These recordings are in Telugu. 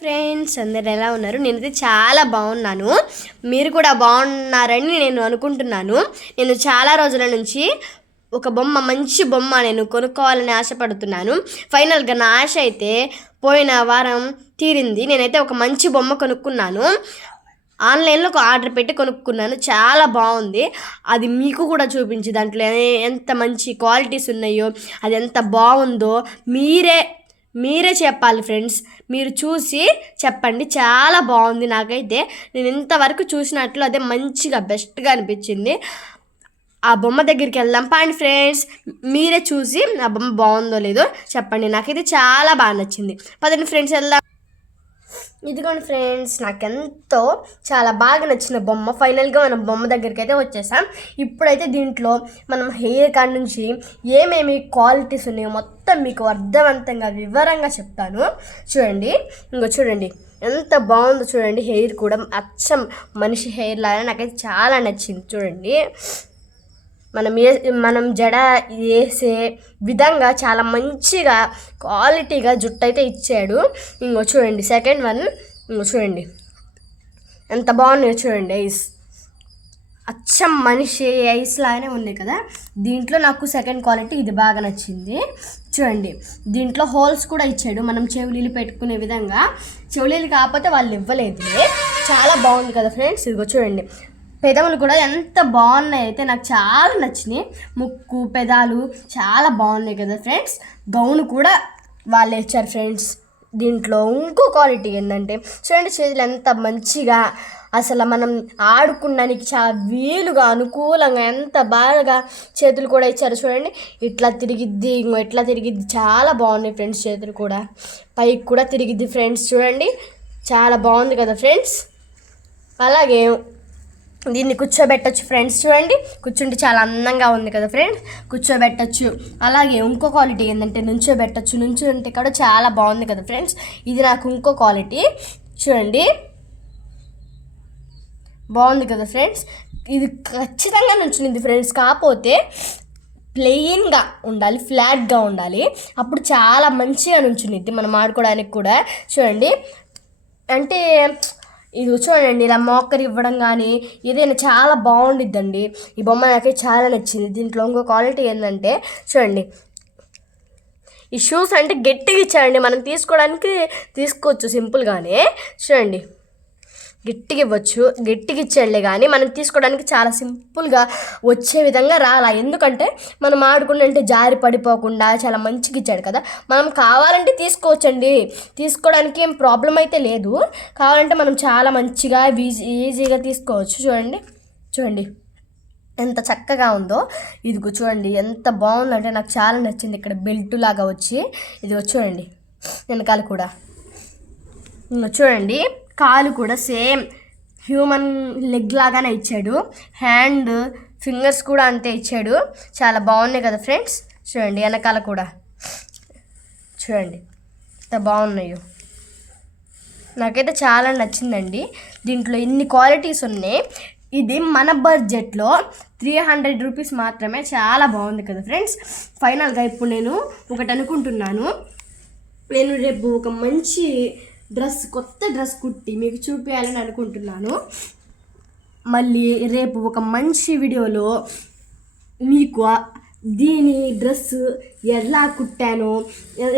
ఫ్రెండ్స్ అందరు ఎలా ఉన్నారు? నేనైతే చాలా బాగున్నాను. మీరు కూడా బాగున్నారని నేను అనుకుంటున్నాను. నేను చాలా రోజుల నుంచి ఒక మంచి బొమ్మ నేను కొనుక్కోవాలని ఆశపడుతున్నాను. ఫైనల్గా నా ఆశ అయితే పోయిన వారం తీరింది. నేనైతే ఒక మంచి బొమ్మ కొనుక్కున్నాను. ఆన్లైన్లో ఒక ఆర్డర్ పెట్టి కొనుక్కున్నాను. చాలా బాగుంది. అది మీకు కూడా చూపించి దాంట్లో ఎంత మంచి క్వాలిటీస్ ఉన్నాయో, అది ఎంత బాగుందో మీరే చెప్పాలి ఫ్రెండ్స్. మీరు చూసి చెప్పండి. చాలా బాగుంది. నాకైతే నేను ఇంతవరకు చూసినట్లు అదే మంచిగా బెస్ట్గా అనిపించింది. ఆ బొమ్మ దగ్గరికి వెళ్దాం పాండి ఫ్రెండ్స్. మీరే చూసి ఆ బొమ్మ బాగుందో లేదో చెప్పండి. నాకైతే చాలా బాగా నచ్చింది. పదండి ఫ్రెండ్స్ వెళ్దాం. ఇదిగోండి ఫ్రెండ్స్, నాకెంతో చాలా బాగా నచ్చిన బొమ్మ. ఫైనల్గా మనం బొమ్మ దగ్గరికి అయితే వచ్చేసాం. ఇప్పుడైతే దీంట్లో మనం హెయిర్ కాడ నుంచి ఏమేమి క్వాలిటీస్ ఉన్నాయో మొత్తం మీకు అర్థవంతంగా వివరంగా చెప్తాను. చూడండి, చూడండి ఎంత బాగుందో చూడండి. హెయిర్ కూడా అచ్చం మనిషి హెయిర్ లాగా నాకైతే చాలా నచ్చింది. చూడండి, మనం జడ వేసే విధంగా చాలా మంచిగా క్వాలిటీగా జుట్టు అయితే ఇచ్చాడు. చూడండి సెకండ్ వన్. చూడండి ఎంత బాగున్నాయో చూడండి. ఐస్ అచ్చం మనిషి ఐస్ లాగానే ఉంది కదా. దీంట్లో నాకు సెకండ్ క్వాలిటీ ఇది బాగా నచ్చింది. చూడండి, దీంట్లో హోల్స్ కూడా ఇచ్చాడు మనం చెవులీలు పెట్టుకునే విధంగా. చెవులీలు కాకపోతే వాళ్ళు ఇవ్వలేదు. చాలా బాగుంది కదా ఫ్రెండ్స్. ఇదిగో చూడండి, పెదవులు కూడా ఎంత బాగున్నాయి. అయితే నాకు చాలా నచ్చినాయి. ముక్కు పెదాలు చాలా బాగున్నాయి కదా ఫ్రెండ్స్. గౌను కూడా వాళ్ళే ఇచ్చారు ఫ్రెండ్స్. దీంట్లో ఇంకో క్వాలిటీ ఏంటంటే చూడండి, చేతులు ఎంత మంచిగా అసలు మనం ఆడుకున్నానికి చాలా వీలుగా అనుకూలంగా ఎంత బాగా చేతులు కూడా ఇచ్చారు. చూడండి, ఇట్లా తిరిగిద్ది, ఇట్లా తిరిగిద్ది. చాలా బాగున్నాయి ఫ్రెండ్స్. చేతులు కూడా పైకి కూడా తిరిగిద్ది ఫ్రెండ్స్. చూడండి, చాలా బాగుంది కదా ఫ్రెండ్స్. అలాగే దీన్ని కూర్చోబెట్టచ్చు ఫ్రెండ్స్. చూడండి, కూర్చుంటే చాలా అందంగా ఉంది కదా ఫ్రెండ్స్. కూర్చోబెట్టచ్చు. అలాగే ఇంకో క్వాలిటీ ఏంటంటే నుంచోబెట్టచ్చు. నుంచుంటే కూడా చాలా బాగుంది కదా ఫ్రెండ్స్. ఇది నాకు ఇంకో క్వాలిటీ. చూడండి, బాగుంది కదా ఫ్రెండ్స్. ఇది ఖచ్చితంగా నుంచునింది ఫ్రెండ్స్. కాకపోతే ప్లెయిన్గా ఉండాలి, ఫ్లాట్గా ఉండాలి. అప్పుడు చాలా మంచిగా నుంచునిద్ది మనం ఆడుకోవడానికి కూడా. చూడండి, అంటే ఇది చూడండి, ఇలా మోకరి ఇవ్వడం కానీ ఏదైనా చాలా బాగుండిద్దండి. ఈ బొమ్మ నాకే చాలా నచ్చింది. దీంట్లో ఇంకో క్వాలిటీ ఏంటంటే చూడండి, ఈ షూస్ అంటే గట్టిగా ఇచ్చారండి. మనం తీసుకోవచ్చు సింపుల్గానే. చూడండి, గట్టిగా ఇవ్వచ్చు, గట్టిగా ఇచ్చాడులే కానీ మనం తీసుకోవడానికి చాలా సింపుల్గా వచ్చే విధంగా రాలా. ఎందుకంటే మనం ఆడుకుంటే జారి పడిపోకుండా చాలా మంచిగా ఇచ్చాడు కదా. మనం కావాలంటే తీసుకోవచ్చండి. తీసుకోవడానికి ఏం ప్రాబ్లం అయితే లేదు. కావాలంటే మనం చాలా మంచిగా ఈజీగా తీసుకోవచ్చు. చూడండి ఎంత చక్కగా ఉందో. ఇదిగో చూడండి ఎంత బాగుందంటే నాకు చాలా నచ్చింది. ఇక్కడ బెల్ట్ లాగా వచ్చి ఇదిగో చూడండి, వెనకాల కూడా చూడండి, కాలు కూడా సేమ్ హ్యూమన్ లెగ్ లాగానే ఇచ్చాడు. హ్యాండ్ ఫింగర్స్ కూడా అంతే ఇచ్చాడు. చాలా బాగున్నాయి కదా ఫ్రెండ్స్. చూడండి, వెనకాల కూడా చూడండి ఎంత బాగున్నాయో. నాకైతే చాలా నచ్చిందండి. దీంట్లో ఇన్ని క్వాలిటీస్ ఉన్నాయి. ఇది మన బడ్జెట్లో 300 రూపీస్ మాత్రమే. చాలా బాగుంది కదా ఫ్రెండ్స్. ఫైనల్గా ఇప్పుడు నేను ఒకటి అనుకుంటున్నాను. నేను రేపు ఒక మంచి కొత్త డ్రెస్ కుట్టి మీకు చూపించాలని అనుకుంటున్నాను. మళ్ళీ రేపు ఒక మంచి వీడియోలో మీకు దీని డ్రెస్ ఎలా కుట్టానో,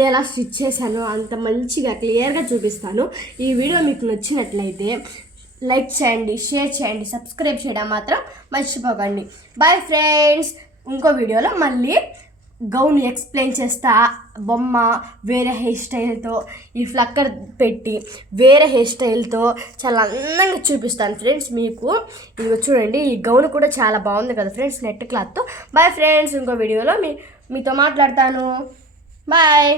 ఎలా స్టిచ్ చేశానో అంత మంచిగా క్లియర్గా చూపిస్తాను. ఈ వీడియో మీకు నచ్చినట్లయితే లైక్ చేయండి, షేర్ చేయండి, సబ్స్క్రైబ్ చేయడం మాత్రం మర్చిపోకండి. Bye friends. ఇంకో వీడియోలో మళ్ళీ గౌన్ ఎక్స్ప్లెయిన్ చేస్తా. బొమ్మ వేరే హెయిర్ స్టైల్తో, ఈ ఫ్లక్కర్ పెట్టి వేరే హెయిర్ స్టైల్తో చాలా అందంగా చూపిస్తాను ఫ్రెండ్స్ మీకు. ఇదిగో చూడండి, ఈ గౌన్ కూడా చాలా బాగుంది కదా ఫ్రెండ్స్, నెట్ క్లాత్తో. Bye friends. ఇంకో వీడియోలో మీతో మాట్లాడతాను. బాయ్.